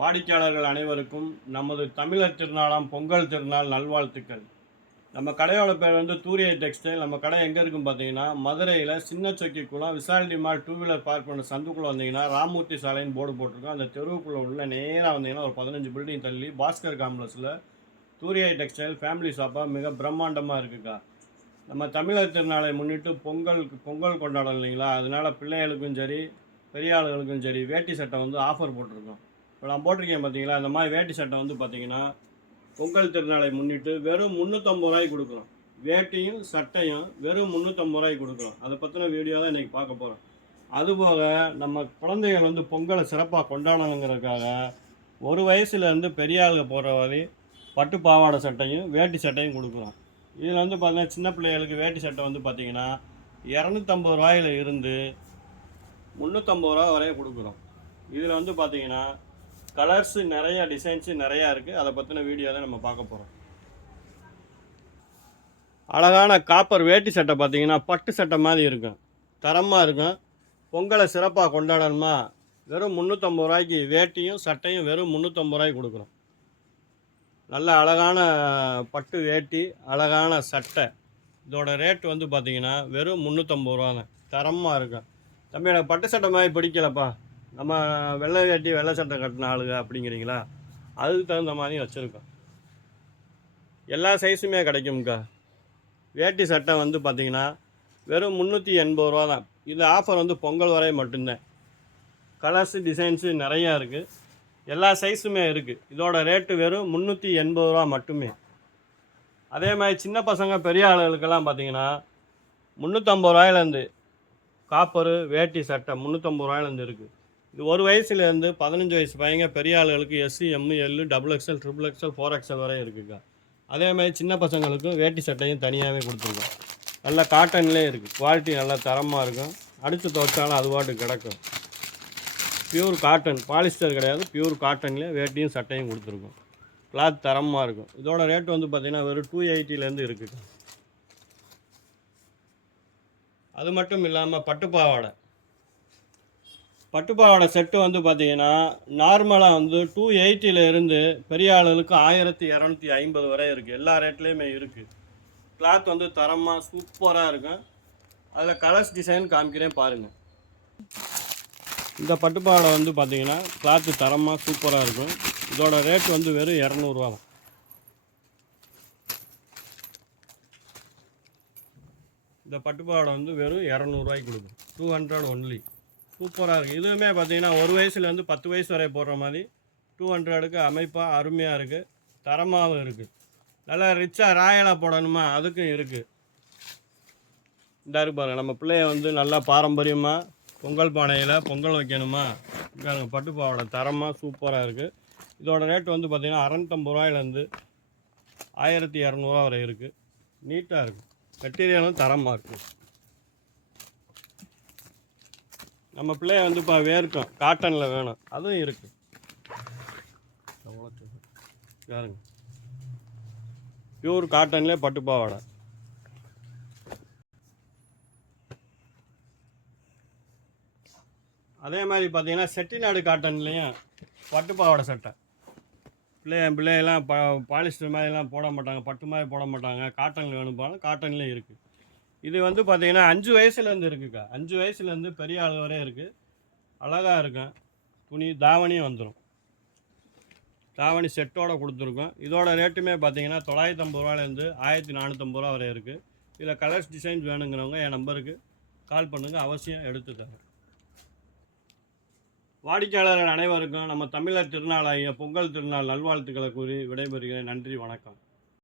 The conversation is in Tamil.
வாடிக்கையாளர்கள் அனைவருக்கும் நமது தமிழர் திருநாளாம் பொங்கல் திருநாள் நல்வாழ்த்துக்கள். நம்ம கடையோட பேர் வந்து தூரியை டெக்ஸ்டைல். நம்ம கடை எங்கே இருக்குன்னு பார்த்தீங்கன்னா, மதுரையில் சின்ன சொக்கிக்குளம் விசால்டி மால் 2 வீலர் பார்க் பண்ண சந்துக்குள்ளே வந்தீங்கன்னா ராமூர்த்தி சாலைன்னு போர்டு போட்டிருக்கோம். அந்த தெருவுக்குள்ளே உள்ள நேராக வந்தீங்கன்னா ஒரு 15 பில்டிங் தள்ளி பாஸ்கர் காம்ப்ளெக்ஸில் தூரியை டெக்ஸ்டைல் ஃபேமிலி ஷாப்பாக மிக பிரம்மாண்டமாக இருக்குக்கா. நம்ம தமிழர் திருநாளை முன்னிட்டு பொங்கல் கொண்டாடம் இல்லைங்களா, அதனால் பிள்ளைகளுக்கும் சரி பெரிய ஆளுகளுக்கும் சரி வேட்டி சட்டை வந்து ஆஃபர் போட்டிருக்கோம். இப்போ நான் போட்டிருக்கேன் பார்த்தீங்களா, அந்த மாதிரி வேட்டி சட்டை வந்து பார்த்தீங்கன்னா பொங்கல் திருநாளை முன்னிட்டு வெறும் 350 ரூபாய்க்கு கொடுக்குறோம். வேட்டியும் சட்டையும் வெறும் 350 ரூபாய்க்கு கொடுக்குறோம். அதை பற்றின வீடியோ தான் இன்றைக்கி பார்க்க போகிறோம். அதுபோக நம்ம குழந்தைகள் வந்து பொங்கலை சிறப்பாக கொண்டாடணுங்கிறதுக்காக ஒரு வயசுலேருந்து பெரிய ஆளுங்க போகிற வரை பட்டு பாவாடை சட்டையும் வேட்டி சட்டையும் கொடுக்குறோம். இதில் வந்து பார்த்தீங்கன்னா சின்ன பிள்ளைகளுக்கு வேட்டி சட்டை வந்து பார்த்திங்கன்னா 250 ரூபாயில் இருந்து 350 ரூபா வரையும் கொடுக்குறோம். இதில் வந்து பார்த்திங்கன்னா கலர்ஸு நிறையா டிசைன்ஸு நிறையா இருக்குது. அதை பற்றின வீடியோ தான் நம்ம பார்க்க போகிறோம். அழகான காப்பர் வேட்டி சட்டை பார்த்திங்கன்னா பட்டு சட்டை மாதிரி இருக்கும், தரமாக இருக்கும். பொங்கலை சிறப்பாக கொண்டாடணுமா வெறும் 350 ரூபாய்க்கு வேட்டியும் சட்டையும் வெறும் 350 ரூபாய்க்கு கொடுக்குறோம். நல்ல அழகான பட்டு வேட்டி, அழகான சட்டை. இதோட ரேட் வந்து பார்த்திங்கன்னா வெறும் 350 ரூபா தான். தரமாக இருக்கும். தம்பி எனக்கு பட்டு சட்டை மாதிரி பிடிக்கலப்பா, நம்ம வெள்ளை வேட்டி வெள்ளை சட்டை கட்டின ஆளுங்க அப்படிங்கிறீங்களா, அதுக்கு தகுந்த மாதிரி வச்சுருக்கோம். எல்லா சைஸுமே கிடைக்கும்க்கா. வேட்டி சட்டை வந்து பார்த்திங்கன்னா வெறும் 380 ரூபா தான். இது ஆஃபர் வந்து பொங்கல் வரை மட்டும்தான். கலர்ஸு டிசைன்ஸு நிறையா இருக்குது, எல்லா சைஸுமே இருக்குது. இதோட ரேட்டு வெறும் 380 ரூபா மட்டுமே. அதே மாதிரி சின்ன பசங்க பெரிய ஆளுகளுக்கெல்லாம் பார்த்திங்கன்னா 350 ரூபாயிலேருந்து காப்பரு வேட்டி சட்டை 350 ரூபாயிலேருந்து இருக்குது. இது ஒரு வயசுலேருந்து 15 வயசு பையங்க பெரிய ஆளுகளுக்கு S M L XXL XXL 4XL வரை இருக்குக்கா. அதே மாதிரி சின்ன பசங்களுக்கும் வேட்டி சட்டையும் தனியாகவே கொடுத்துருக்கோம். நல்லா காட்டன்லேயே இருக்குது, குவாலிட்டி நல்லா தரமாக இருக்கும். அடித்து துவைச்சாலும் அது பாட்டு கிடக்கும். பியூர் காட்டன், பாலிஸ்டர் கிடையாது, பியூர் காட்டன்லேயே வேட்டியும் சட்டையும் கொடுத்துருக்கோம். கிளாத் தரமாக இருக்கும். இதோட ரேட் வந்து பார்த்திங்கன்னா வெறும் 280லேருந்து இருக்குது. அது மட்டும் இல்லாமல் பட்டுப்பாவாடை செட்டு வந்து பார்த்திங்கன்னா நார்மலாக வந்து 280லேருந்து பெரிய ஆளுகளுக்கு 1250 வரை இருக்குது. எல்லா ரேட்லேயுமே இருக்குது. கிளாத் வந்து தரமாக சூப்பராக இருக்கும். அதில் கலர்ஸ் டிசைன் காமிக்கிறேன் பாருங்கள். இந்த பட்டுப்பாவாடை வந்து பார்த்திங்கன்னா கிளாத்து தரமாக சூப்பராக இருக்கும். இதோட ரேட் வந்து வெறும் 200 ரூபா தான். இந்த பட்டுப்பாவாடை வந்து வெறும் 200 ரூபாய்க்கு கொடுக்கும். 200 ஒன்லி. சூப்பராக இருக்குது. இதுவுமே பார்த்திங்கன்னா ஒரு வயசுலேருந்து 10 வயசு வரை போடுற மாதிரி 200க்கு அமைப்பாக அருமையாக இருக்குது, தரமாகவும் இருக்குது. நல்லா ரிச்சாக ராயலாக போடணுமா அதுக்கும் இருக்குது. இந்த இருப்பாங்க நம்ம பிள்ளைய வந்து நல்லா பாரம்பரியமாக பொங்கல் பானையில் பொங்கல் வைக்கணுமா, பட்டுப்பாவாடை தரமாக சூப்பராக இருக்குது. இதோட ரேட் வந்து பார்த்திங்கன்னா 650 ரூபாயிலேருந்து 1200 ரூபா வரை இருக்குது. நீட்டாக இருக்குது, மெட்டீரியலும் தரமாக இருக்குது. நம்ம பிள்ளைய வந்து இப்போ வேர்க்கும் காட்டனில் வேணும், அதுவும் இருக்குது. யாருங்க பியூர் காட்டன்லேயே பட்டுப்பாவாடை. அதே மாதிரி பார்த்திங்கன்னா செட்டிநாடு காட்டன்லேயும் பட்டுப்பாவாடை சட்டை. பிள்ளையெல்லாம் பாலிஸ்டர் மாதிரிலாம் போட மாட்டாங்க, பட்டு மாதிரி போட மாட்டாங்க, காட்டன் வேணும்பாலும் காட்டன்லேயும் இருக்குது. இது வந்து பார்த்திங்கன்னா 5 வயசுலேருந்து இருக்குக்கா. 5 வயசுலேருந்து பெரிய ஆள் வரை இருக்குது. அழகாக இருக்கும். துணி தாவணியும் வந்துடும். தாவணி செட்டோடு கொடுத்துருக்கோம். இதோட ரேட்டுமே பார்த்திங்கன்னா 950 ரூபாயிலேருந்து 1450 ரூபா வரை இருக்குது. இதில் கலர்ஸ் டிசைன்ஸ் வேணுங்கிறவங்க என் நம்பருக்கு கால் பண்ணுங்கள், அவசியம் எடுத்து தரேன். வாடிக்கையாளர்கள் அனைவருக்கும் நம்ம தமிழர் திருநாளாகிய பொங்கல் திருநாள் நல்வாழ்த்துக்களை கூறி விடைபெறுகிறேன். நன்றி, வணக்கம்.